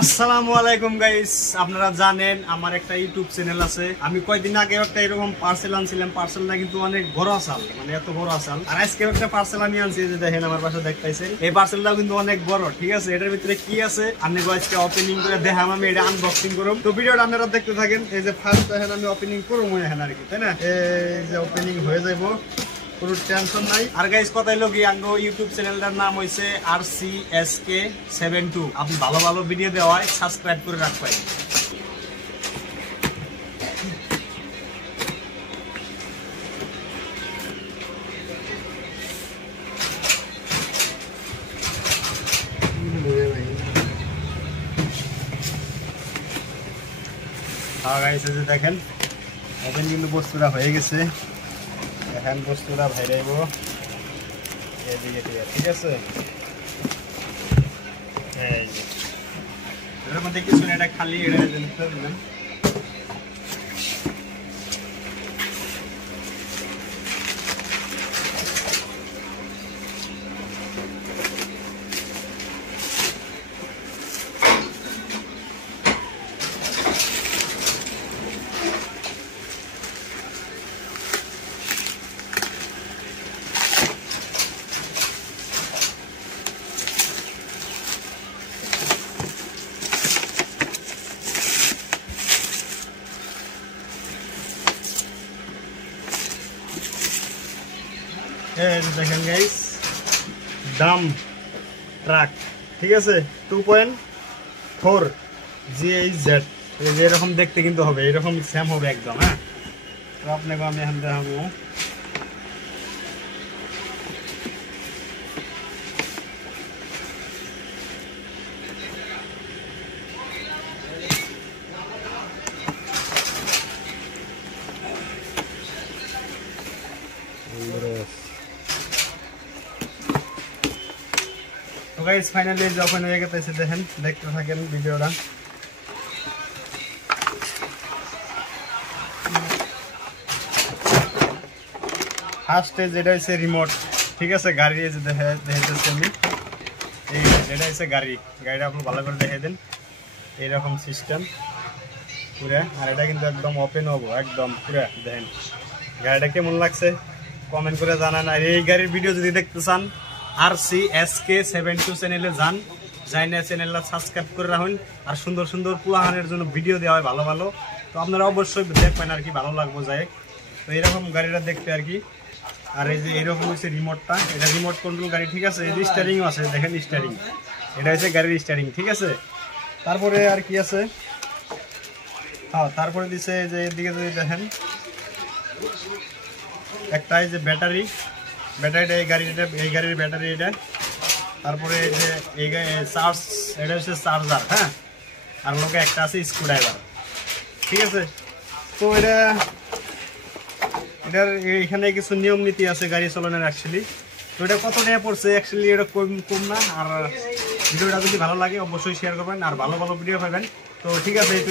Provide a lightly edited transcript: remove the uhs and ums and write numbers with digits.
আসসালামু আলাইকুম গাইস, আপনারা জানেন আমার একটা ইউটিউব চ্যানেল আছে। আমি কয়েকদিন আগে একটা এরকম পার্সেল আনছিলাম। পার্সেলটা কিন্তু অনেক বড় আসাল, মানে এত বড় আসাল। আর আজকে একটা পার্সেল আমি আনছি, যে দেখেন আমার পাশে দেখতেছেন। এই পার্সেলটাও কিন্তু অনেক বড়, ঠিক আছে। এটার ভিতরে কি আছে আমি আজকে ওপেনিং করে দেখাম, আমি এটা আনবক্সিং করব। তো ভিডিওটা আপনারা দেখতে থাকেন। এই যে ফার্স্ট দেখেন আমি ওপেনিং করব এখানে আর কি, তাই না? এই যে ওপেনিং হয়ে যাবো, কোনো টেনশন নাই। আর গাইস কথাই লোক আঙ্গো ইউটিউব চ্যানেলটার নাম হইছে RCSK72। আপনি ভালো ভালো ভিডিও দেওয়ায় সাবস্ক্রাইব করে রাখবেন। হ্যাঁ গাইস, এই যে দেখেন ওপেন কিন্তু বস্তুটা হয়ে গেছে। এখন বস্তুটা ভাইরাইব এদিকে, ঠিক আছে। এই যে এর মধ্যে কিছু না, এটা খালি এটা দিলাম। দেখেন গাইস, দাম ট্রাক, ঠিক আছে, 2.4 GHZ। এরকম দেখতে কিন্তু হবে, এরকম সেম হবে একদম। হ্যাঁ, তো আপনাকে আমি এখন দেখাবো। তো গাইস ফাইনালি যখন হয়ে গেছে, দেখেন, দেখতে থাকেন ভিডিওটা। ফার্স্টে যেটা হচ্ছে রিমোট, ঠিক আছে, গাড়ি যে দেখাইতেছি আমি। এই যেটা হচ্ছে গাড়িটা আপনি ভালো করে দেখাই দেন। এইরকম সিস্টেম পুরা। আর এটা কিন্তু একদম ওপেন হবো, একদম পুরা। দেখেন গাড়িটা কেমন লাগছে কমেন্ট করে জানান। আর এই গাড়ির ভিডিও যদি দেখতে চান RCSK72 চ্যানেলে যান, যাই না চ্যানেলটা সাবস্ক্রাইব করে রাখুন। আর সুন্দর সুন্দর পুরাহানের জন্য ভিডিও দেওয়া হয় ভালো ভালো। তো আপনারা অবশ্যই দেখবেন আর কি, ভালো লাগবো যায়। তো এরকম গাড়িটা দেখতে আর কি। আর এই যে এরকম হচ্ছে রিমোটটা, এটা রিমোট কন্ট্রোল গাড়ি, ঠিক আছে। এই স্টিয়ারিংও আছে, দেখেন স্টিয়ারিং, এটা হচ্ছে গাড়ির স্টিয়ারিং, ঠিক আছে। তারপরে আর কি আছে, হ্যাঁ তারপরে দিছে যে এদিকে যদি দেখেন একটা এই যে ব্যাটারিটা এই গাড়ির ব্যাটারি এটা। তারপরে এই যে এই চার্জ, এটা হচ্ছে চার্জার। হ্যাঁ, আর লোকে একটা আছে স্ক্রুড্রাইভার, ঠিক আছে। তো এটার এখানে কিছু নিয়ম নীতি আছে গাড়ি চালানোর অ্যাকচুয়ালি। তো এটা কত টাকা পড়ছে অ্যাকচুয়ালি, এটা কম না। আর ভিডিওটা যদি ভালো লাগে অবশ্যই শেয়ার করবেন, আর ভালো ভালো ভিডিও পাবেন। তো ঠিক আছে, এই তো